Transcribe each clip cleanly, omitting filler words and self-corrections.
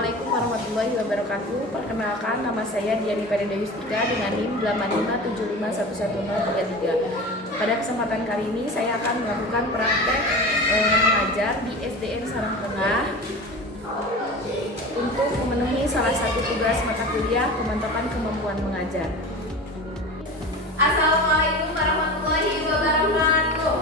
Assalamualaikum warahmatullahi wabarakatuh. Perkenalkan, nama saya Diani Perida Yustika dengan NIM 857511033. Pada kesempatan kali ini saya akan melakukan praktek mengajar di SDN Sarang Tengah untuk memenuhi salah satu tugas mata kuliah pemantapan kemampuan mengajar. Assalamualaikum warahmatullahi wabarakatuh.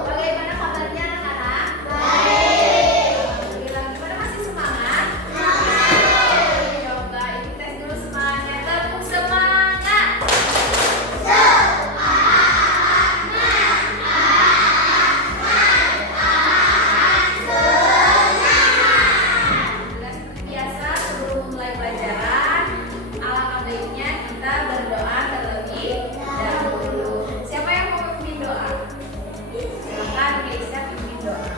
Bagaimana kabarnya anak-anak? Baik. Gimana, masih semangat? Coba ini tes dulu semangatnya. Tepuk semangat. Seperti biasa, sebelum mulai pelajaran, alangkah baiknya kita berdoa terlebih dahulu. Siapa yang mau memimpin doa? Silakan Keisha pimpin doa.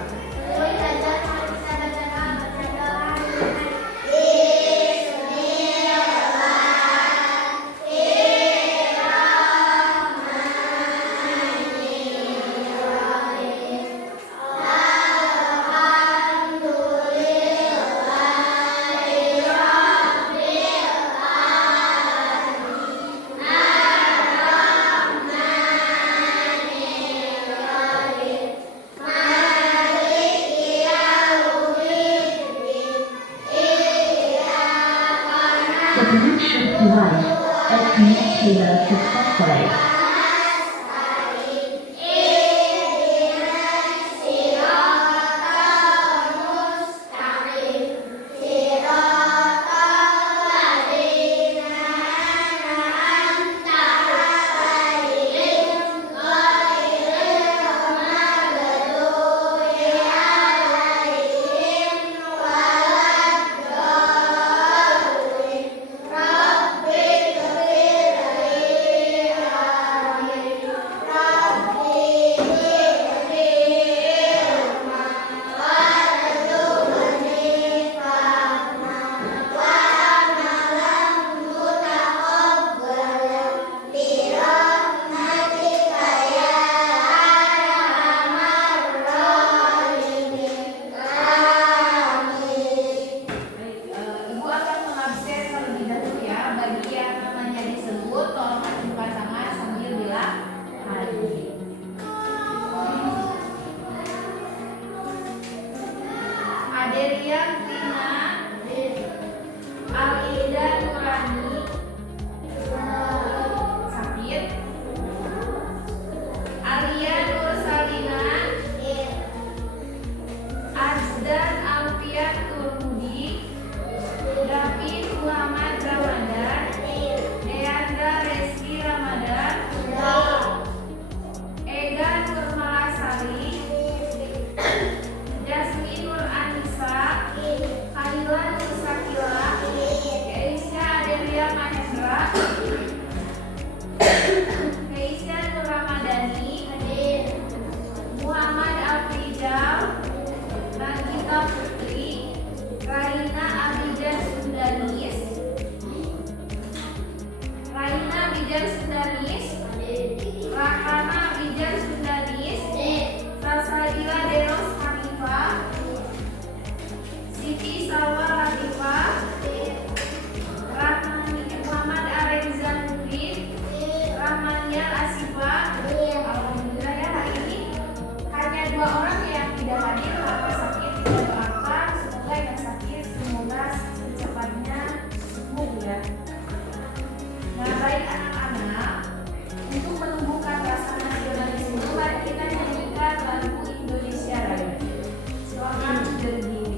The connection device is connected successfully. Ibu akan mengabsen terlebih dahulu ya. Bagi yang namanya disebut, tolong acungkan tangan sambil bilang hadir. Adelia Tina, Alida Nurani, Sakit, Alia Nursalina, Azdan Alfian Turmudi, David Muhammad Ramadan, Deandra Reski Ramadan, Ega Nurmalasari, Jasmine Nur Anissa, Khalila Nur Sakila, Keisha Adelia Mahendra, Keisha Nur Ramadhani, Muhammad Afrizal, Nagita Putri, Raina Abidjan Sundanis, Rakana Abidjan Sundanis, Sasadila Deros Hanifah, Siti Salwa Latifah, Rahmani Muhammad Arenza Nurdin, Rahmania Asifa. Alhamdulillah ya, hari ini hanya 2 orang yang tidak hadir karena sakit. Kita doakan semoga yang sakit semoga secepatnya sembuh ya. Nah, baik anak-anak, untuk menumbuhkan rasa nasionalisme, mari kita nyanyikan lagu Indonesia Raya. Silakan berdiri.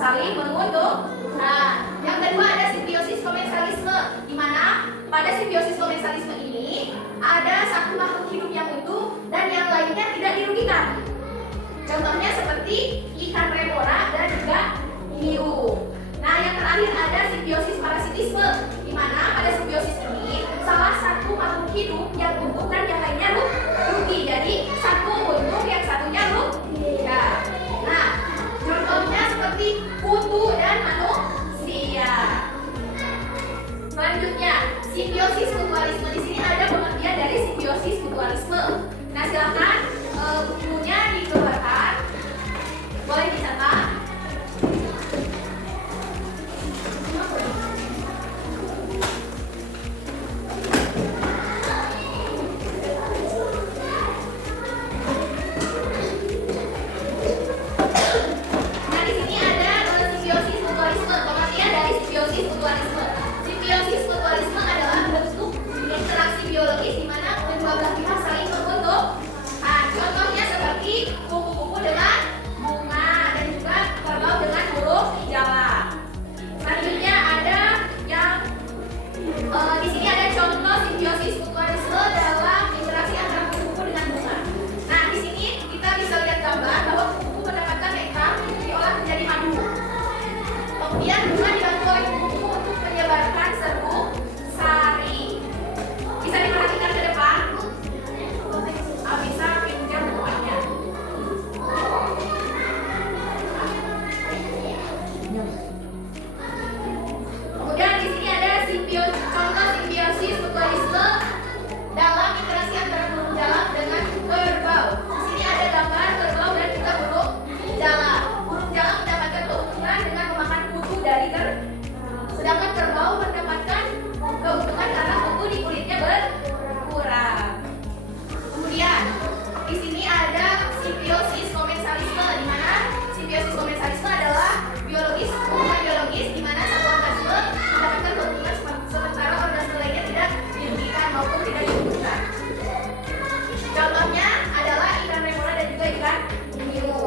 saling menguntungkan. Nah, yang kedua ada simbiosis komensalisme, di mana pada simbiosis komensalisme ini ada satu makhluk hidup yang utuh dan yang lainnya tidak dirugikan. Contohnya seperti ikan remora dan juga hiu. Nah, yang terakhir ada simbiosis parasitisme, di mana pada simbiosis ini salah satu makhluk hidup yang untung dan yang lainnya rugi. Jadi satu untung, yang satunya rugi. Ya. Nah, contohnya seperti kutu dan manusia. Selanjutnya, simbiosis mutualisme. Di sini ada pengertian dari simbiosis mutualisme. Nah, silakan bukunya dikeluarkan. Boleh dicatat. Simbiosis mutualisme adalah bentuk interaksi biologis di mana kedua belah pihak saling menguntungkan. Nah, contohnya seperti kupu-kupu dengan bunga dan juga kerbau dengan burung jala. Selanjutnya ada yang di sini ada contoh simbiosis mutualisme dalam interaksi antara kupu-kupu dengan bunga. Nah, di sini kita bisa lihat gambar bahwa kupu-kupu mendapatkan nektar diolah menjadi madu. Kemudian bunga dibantu oleh kupu-kupu untuk menyebarkan serbuk sari. Bisa diperhatikan ke depan. Bisa pinjam bukunya. Kemudian di sini ada contoh simbiosis mutualisme dalam interaksi antara burung jalak dengan kerbau. Di sini ada gambar kerbau dan juga burung jalak. Burung jalak mendapatkan keuntungan dengan memakan kutu dari kerbau, sedangkan kerbau mendapatkan keuntungan karena kutu di kulitnya berkurang. Kemudian di sini ada simbiosis komensalisme, di mana simbiosis komensalisme adalah hubungan biologis di mana satu organisme mendapatkan keuntungan sementara organisme lainnya tidak dirugikan maupun tidak diuntungkan. Contohnya adalah ikan remora dan juga ikan hiu.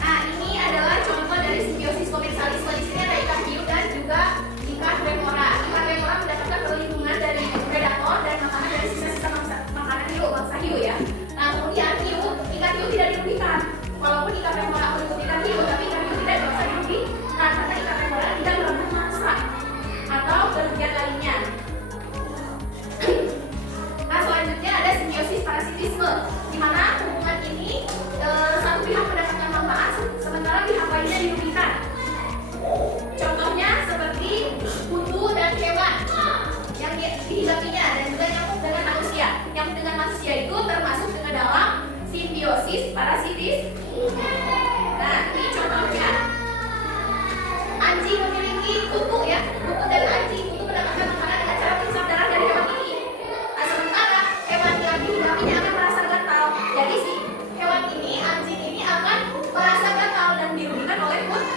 Nah, ini adalah contoh dari simbiosis komensalisme. Di sini ada ikan hiu dan juga ikan remora. Ikan remora mendapatkan perlindungan dari predator dan makanan dari sisa-sisa makanan hiu, mangsa hiu ya. Nah, kemudian ikan hiu tidak dirugikan. Walaupun ikan remora melindungi ikan hiu, tapi ikan hiu tidak bisa dirugikan karena ikan remora tidak melakukan mangsa atau kerugian lainnya. Nah, selanjutnya ada simbiosis parasitisme, di mana hubungan ini satu pihak mendapatkan manfaat sementara pihak lainnya dirugikan. Contohnya seperti kutu dan hewan yang dihidupinya dan juga nyamuk dengan manusia. Nyamuk dengan manusia itu termasuk dengan dalam simbiosis parasitis. Nah, ini contohnya. Anjing memiliki kutu ya, kutu dan anjing. Kutu mendapatkan makanan dengan cara menghisap darah dari hewan ini. Nah, sementara hewan yang dihidupinya akan merasa gatal. Jadi si hewan ini, anjing ini akan merasa gatal dan dirugikan oleh kutu.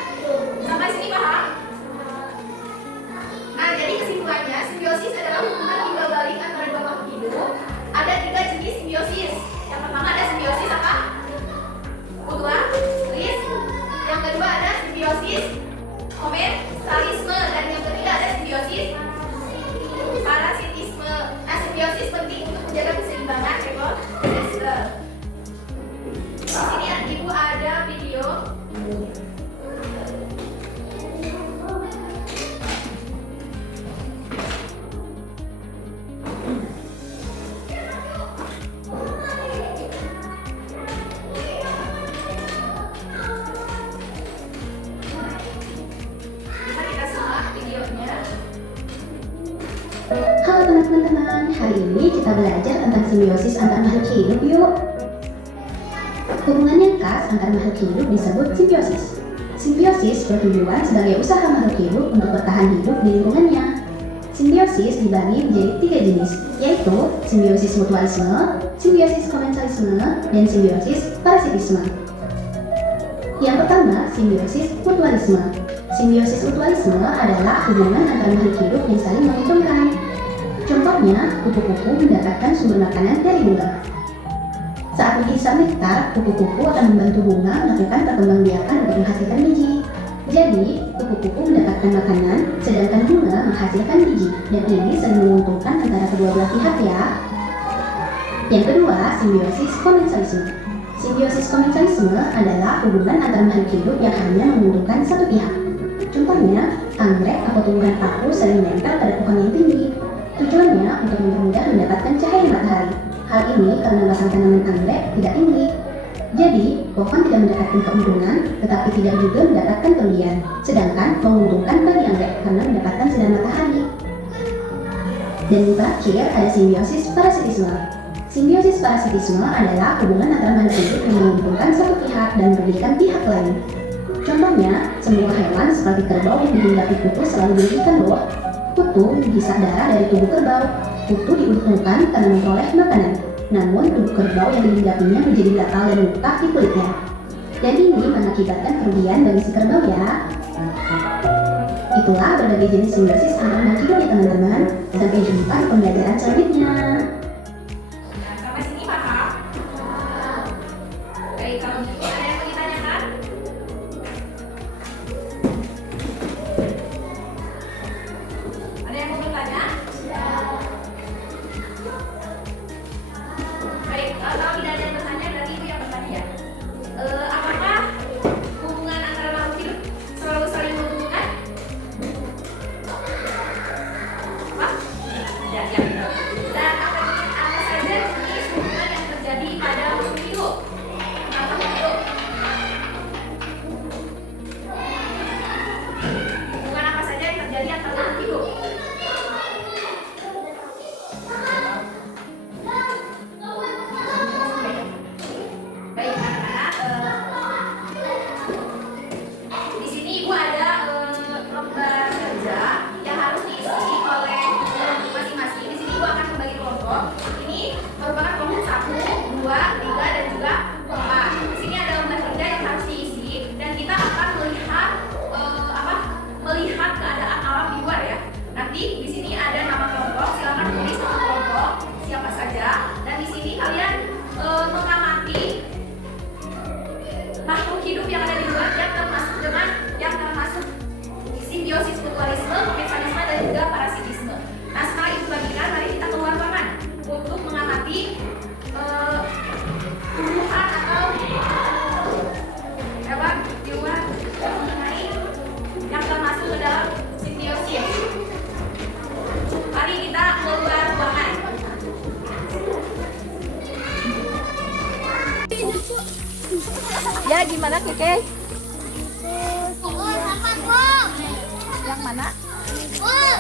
Sampai sini paham? Nah, jadi kesimpulannya simbiosis adalah hubungan timbal balik antara dua makhluk hidup. Ada 3 jenis simbiosis. Yang pertama ada simbiosis apa? Mutualisme. Yang kedua ada simbiosis komensalisme dan yang ketiga ada simbiosis parasitisme. Nah, simbiosis penting untuk menjaga keseimbangan ekosistem. Di sini Ibu ada video. Halo teman-teman, hari ini kita belajar tentang simbiosis antar makhluk hidup yuk. Hubungan yang khas antar makhluk hidup disebut simbiosis. Simbiosis bertujuan sebagai usaha makhluk hidup untuk bertahan hidup di lingkungannya. Simbiosis dibagi menjadi 3 jenis, yaitu simbiosis mutualisme, simbiosis komensalisme, dan simbiosis parasitisme. Yang pertama, simbiosis mutualisme. Simbiosis mutualisme adalah hubungan antara makhluk hidup yang saling menguntungkan. Contohnya, kupu-kupu mendapatkan sumber makanan dari bunga. Saat Saat menghisap nektar, kupu-kupu akan membantu bunga melakukan perkembangbiakan untuk menghasilkan biji. Jadi, kupu-kupu mendapatkan makanan, sedangkan bunga menghasilkan biji, dan ini saling menguntungkan antara kedua belah pihak ya. Yang kedua, simbiosis komensalisme. Simbiosis komensalisme adalah hubungan antara makhluk hidup yang hanya menguntungkan satu pihak. Contohnya, anggrek atau tumbuhan paku saling menempel pada pohon yang tinggi. Tujuannya untuk mempermudah mendapatkan cahaya matahari. Hal ini karena batang tanaman anggrek tidak tinggi. Jadi, pohon tidak mendapatkan keuntungan, tetapi tidak juga mendapatkan kerugian. Sedangkan menguntungkan bagi anggrek karena mendapatkan sinar matahari. Dan yang terakhir ada simbiosis parasitisme. Simbiosis parasitisme adalah hubungan antara makhluk hidup yang menguntungkan satu pihak dan merugikan pihak lain. Contohnya, semua hewan seperti kerbau yang dihinggapi kutu selalu dirugikan loh. Kutu menghisap darah dari tubuh kerbau. Kutu diuntungkan karena memperoleh makanan. Namun, tubuh kerbau yang dihinggapinya menjadi gatal dan luka di kulitnya. Dan ini mengakibatkan kerugian bagi si kerbau ya. Itulah berbagai jenis simbiosis antara makhluk hidup ya teman-teman. Sampai jumpa di pembelajaran selanjutnya. Nah, sampai sini paham? Baik, kalau gitu ada yang mau ditanyakan? Ada yang mau bertanya? Baik, kalau tidak ada yang bertanya, berarti itu yang bertanya ya. Apakah hubungan antara makhluk hidup selalu saling menguntungkan? Apa? Tidak, ya. Dan apa saja jenis hubungan yang terjadi pada makhluk hidup? Makhluk hidup. Hubungan apa saja yang terjadi antara makhluk hidup? Baik, anak-anak, di sini Ibu ada lembar kerja yang harus diisi oleh masing-masing. Di sini Ibu akan membagi kelompok. Ini merupakan kelompok 1, 2, 3, dan juga 4. Di sini ada lembar kerja yang harus diisi dan kita akan melihat melihat keadaan alam di luar ya. Nanti di sini ada nama kelompok, silakan tulis nama kelompok siapa saja. Dan di sini kalian mengamati makhluk hidup yang ada di luar yang termasuk simbiosis mutualisme, komensalisme, dan juga parasitisme. Nah, setelah itu bagikan, mari kita keluar ruangan untuk mengamati tumbuhan atau hewan di luar yang termasuk ke dalam simbiosis. Mari kita keluar ruangan. Ya, gimana Keke? Yang mana? Oh,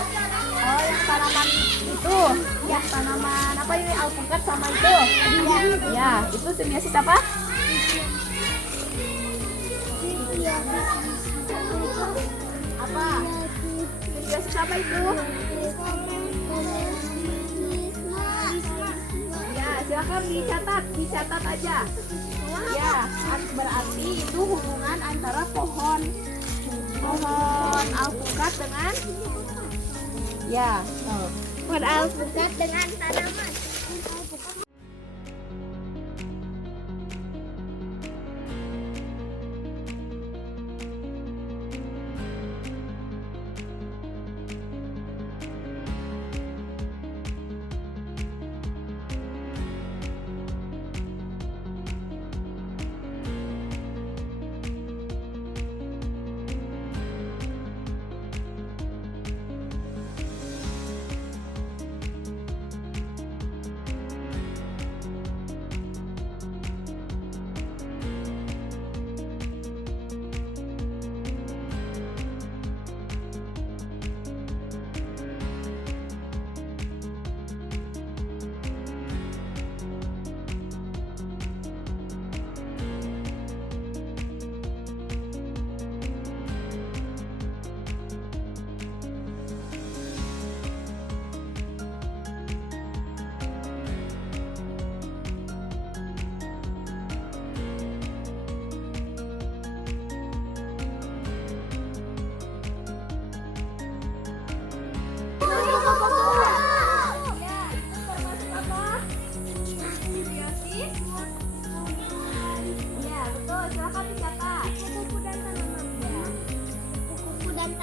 yang tanaman itu. Ya, tanaman apa ini? Alpukat sama itu. Ya, itu simbiosis apa? Apa? Simbiosis apa itu? Ya, silakan dicatat aja. Ya, berarti itu hubungan antara pohon alpukat dengan pohon alpukat dengan tanaman.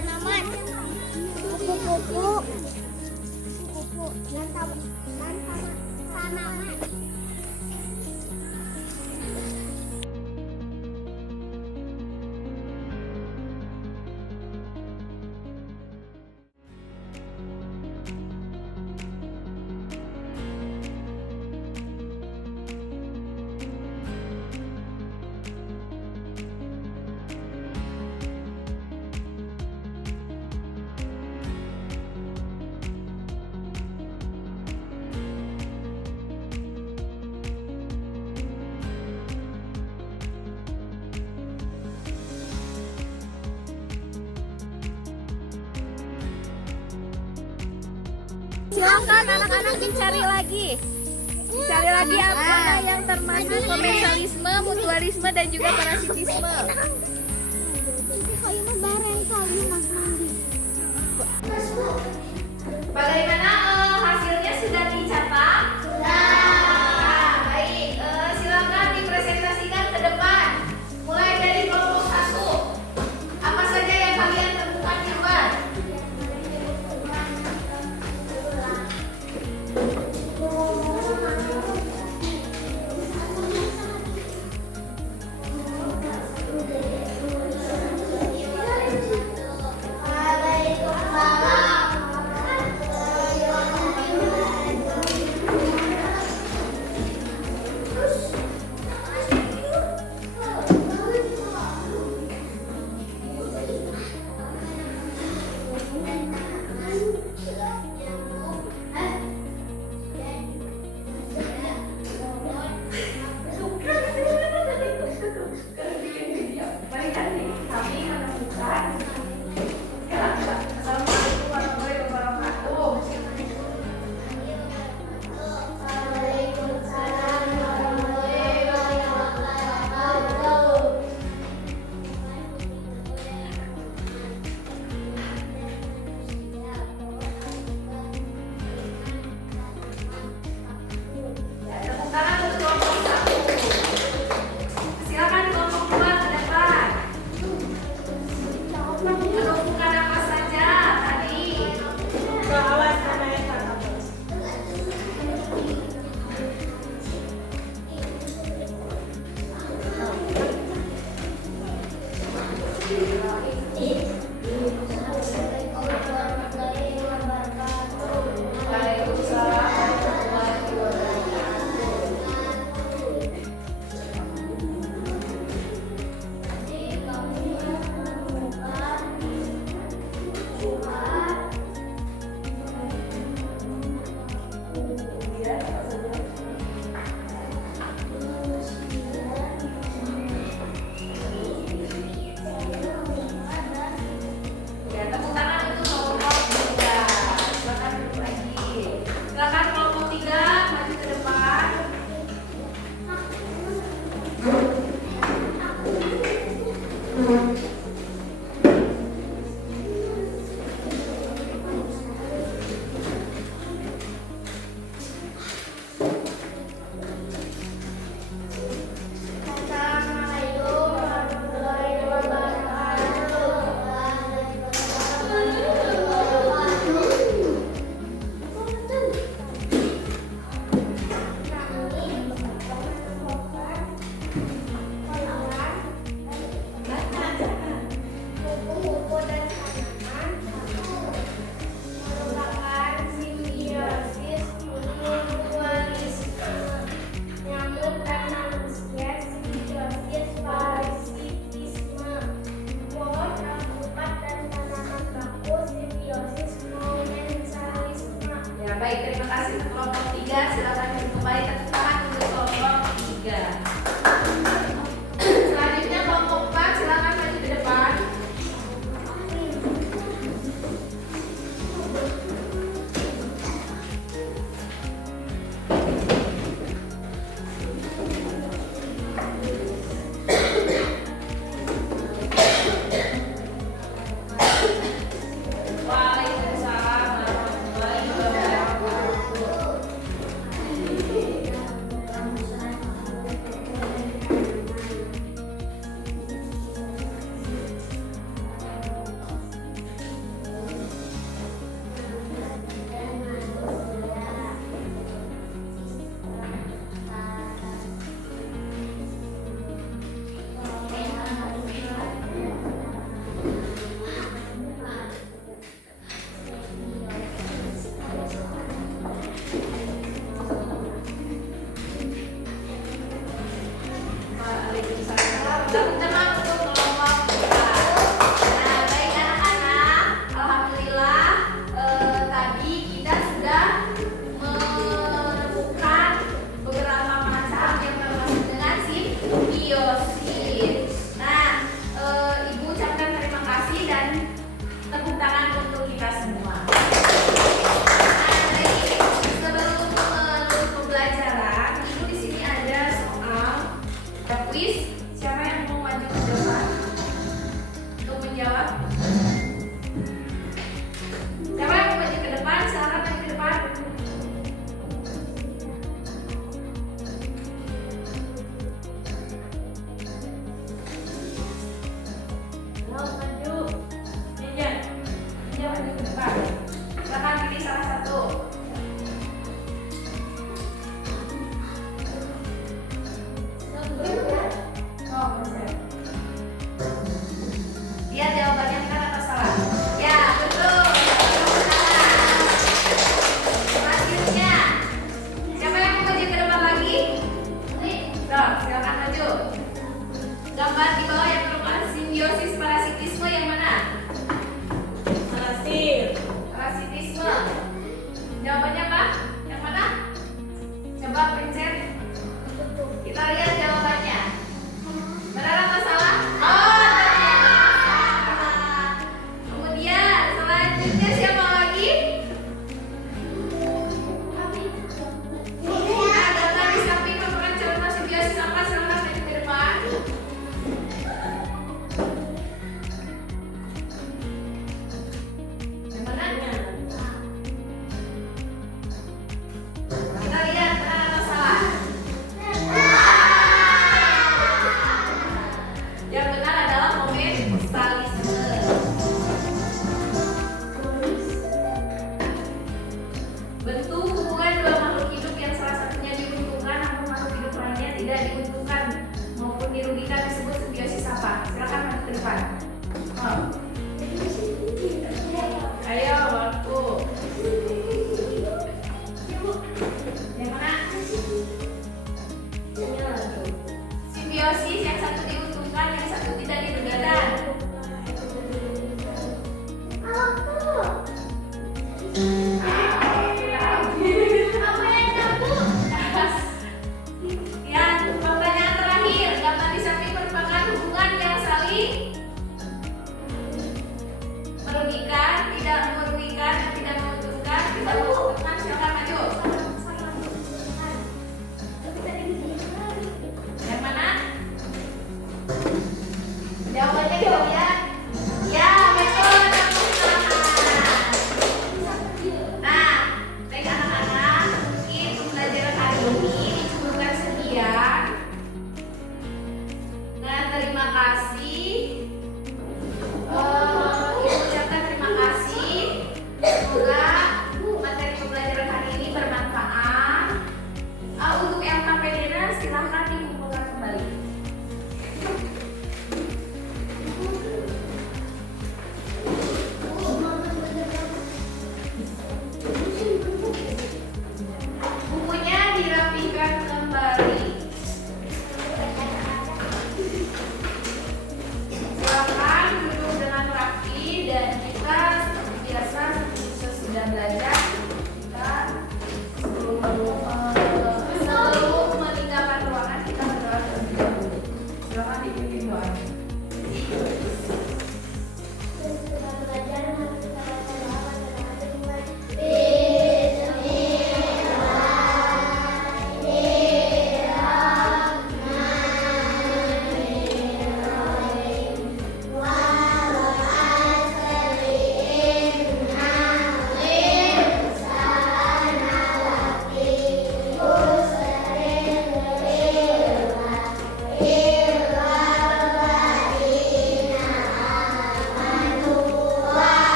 tanaman. Kupu-kupu. Kupu dan tanaman. Silakan anak-anak dicari lagi. Cari lagi apa yang termasuk komensalisme, mutualisme, dan juga parasitisme. Bagaimana hasilnya sudah dicatat? Sudah. Baik, silakan dipresentasikan ke depan. Mulai dari kelompok 1. Apa saja yang kalian temukan di luar? Baik, terima kasih untuk kelompok 3. Silakan kembali tepuk tangan untuk kelompok 3. Selanjutnya kelompok 4, silakan maju ke depan. Waalaikumsalam warahmatullahi wabarakatuh. Gambar di bawah yang merupakan simbiosis parasitisme yang mana? Parasitisme. Jawabannya apa? Yang mana? Coba pencet. Kita lihat jawabannya. Benar atau salah? Oh, salah. Kemudian selanjutnya siapa lagi? Nah, gambar di samping merupakan contoh simbiosis apa? Silahkan maju ke depan. Yang mana? Kita lihat benar atau salah. Yang benar adalah komensalisme. Bentuk hubungan dua makhluk hidup yang salah satunya diuntungkan namun makhluk hidup lainnya tidak diuntungkan maupun dirugikan disebut simbiosis apa? Silakan maju ke depan. Oh. Ayo, waktu. Yang mana? Simbiosis yang satu diuntungkan, yang satu tidak dirugikan. Ya, pertanyaan terakhir. Gambar di samping merupakan hubungan yang saling merugikan, tidak merugikan, dan tidak menguntungkan. Tidak menguntungkan, silakan maju. Yang mana? Jawabannya jawab ya. Ya, betul. Nah, baik anak-anak, mungkin pembelajaran hari ini dicukupkan sekian. Dan terima kasih. Ibu ucapkan terima kasih. Semoga materi pembelajaran hari ini bermanfaat. Untuk LKPD-nya silahkan dikumpulkan kembali. Bukunya dirapikan kembali. Silakan duduk dengan rapi dan kita seperti biasa sesudah belajar kita sebelum meninggalkan ruangan kita berdoa terlebih dahulu. Silakan dipimpin doa.